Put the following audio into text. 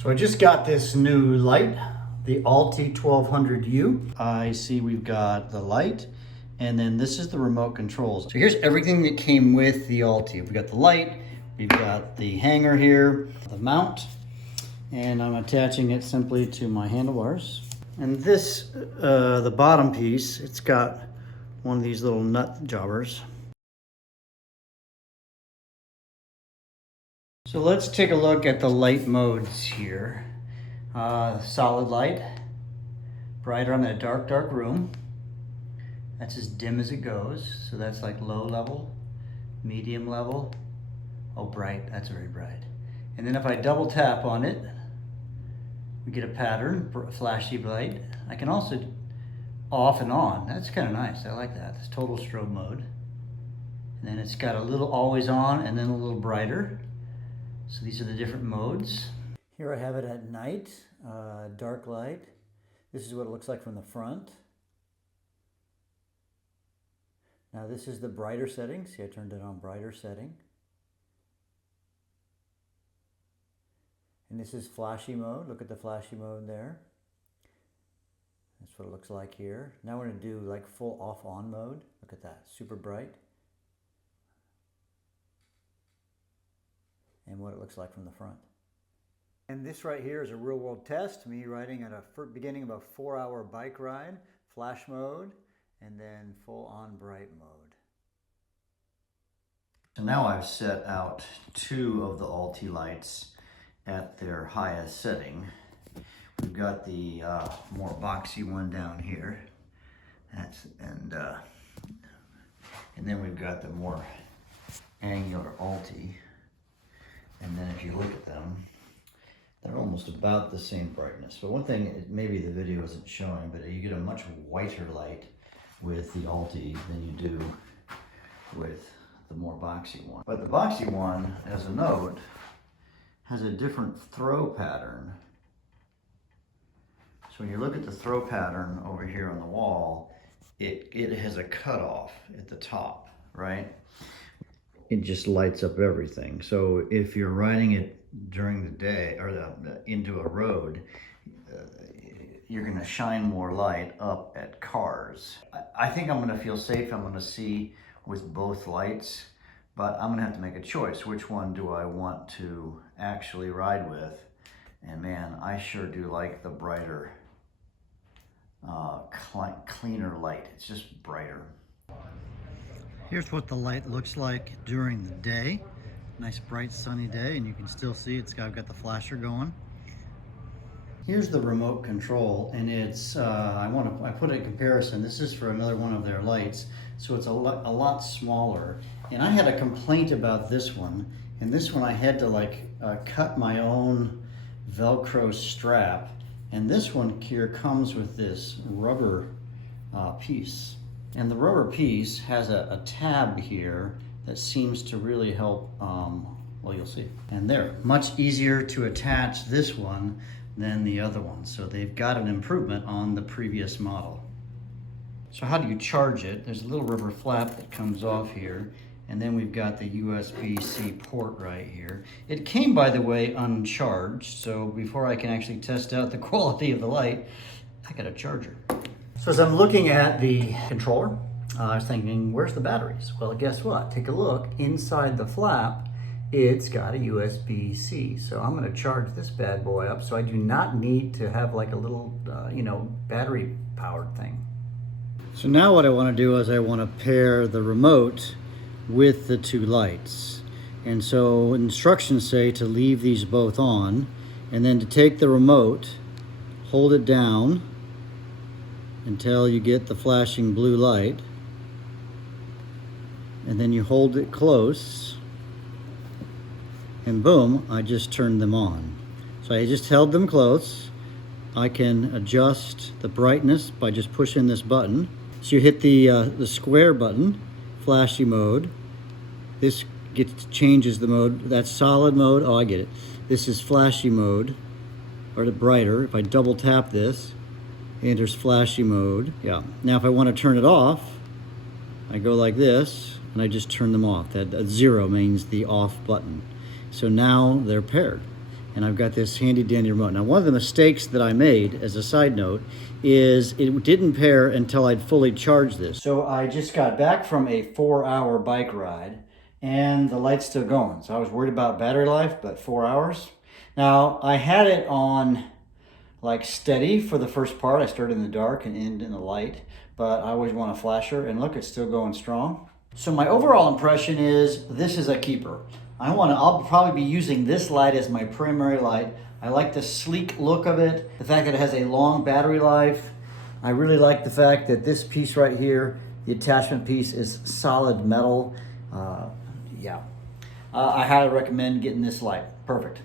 So I just got this new light, the Allty 1200U. I see we've got the light, and then this is the remote controls. So here's everything that came with the Allty. We've got the light, we've got the hanger here, the mount, and I'm attaching it simply to my handlebars. And this, the bottom piece, it's got one of these little nut jobbers. So let's take a look at the light modes here. Solid light, brighter. I'm in a dark room. That's as dim as it goes. So that's like low level, medium level. Oh, bright, that's very bright. And then if I double tap on it, we get a pattern, flashy light. I can also off and on. That's kind of nice, I like that. It's total strobe mode. And then it's got a little always on and then a little brighter. So these are the different modes. Here I have it at night, dark light. This is what it looks like from the front. Now this is the brighter setting. See, I turned it on brighter setting. And this is flashy mode. Look at the flashy mode there. That's what it looks like here. Now we're gonna do like full off on mode. Look at that, super bright. And what it looks like from the front. And this right here is a real world test, me riding at a beginning of a 4-hour bike ride, flash mode, and then full on bright mode. So now I've set out 2 of the Allty lights at their highest setting. We've got the more boxy one down here. And then we've got the more angular Allty. And then if you look at them, they're almost about the same brightness. But one thing, maybe the video isn't showing, but you get a much whiter light with the Allty than you do with the more boxy one. But the boxy one, as a note, has a different throw pattern. So when you look at the throw pattern over here on the wall, it has a cutoff at the top, right? It just lights up everything. So if you're riding it during the day or into a road, you're gonna shine more light up at cars. I think I'm gonna feel safe. I'm gonna see with both lights, but I'm gonna have to make a choice. Which one do I want to actually ride with? And man, I sure do like the brighter, cleaner light. It's just brighter. Here's what the light looks like during the day. Nice bright sunny day, and you can still see I've got the flasher going. Here's the remote control, and it's I put it in comparison. This is for another one of their lights, so it's a lot smaller. And I had a complaint about this one, and this one I had to cut my own Velcro strap, and this one here comes with this rubber piece. And the rubber piece has a tab here that seems to really help, well, you'll see. And they're much easier to attach this one than the other one. So they've got an improvement on the previous model. So how do you charge it? There's a little rubber flap that comes off here. And then we've got the USB-C port right here. It came, by the way, uncharged. So before I can actually test out the quality of the light, I got a charger. So as I'm looking at the controller, I was thinking, where's the batteries? Well, guess what? Take a look. Inside the flap, it's got a USB-C. So I'm gonna charge this bad boy up so I do not need to have like a little, battery powered thing. So now what I wanna do is I wanna pair the remote with the 2 lights. And so instructions say to leave these both on, and then to take the remote, hold it down until you get the flashing blue light, and then you hold it close, and boom, I just turned them on. So I just held them close. I can adjust the brightness by just pushing this button. So you hit the square button, flashy mode. This changes the mode. That's solid mode. Oh, I get it. This is flashy mode, or the brighter. If I double tap this, it enters flashy mode. Yeah. Now if I want to turn it off, I go like this, and I just turn them off. That 0 means the off button. So now they're paired. and I've got this handy dandy remote. Now, one of the mistakes that I made, as a side note, is it didn't pair until I'd fully charged this. So I just got back from a 4-hour bike ride, and the light's still going. So I was worried about battery life, but 4 hours. Now, I had it on like steady for the first part. I started in the dark and ended in the light, but I always want a flasher, and look, it's still going strong. So my overall impression is this is a keeper. I'll probably be using this light as my primary light. I like the sleek look of it, the fact that it has a long battery life. I really like the fact that this piece right here, the attachment piece, is solid metal. I highly recommend getting this light. Perfect.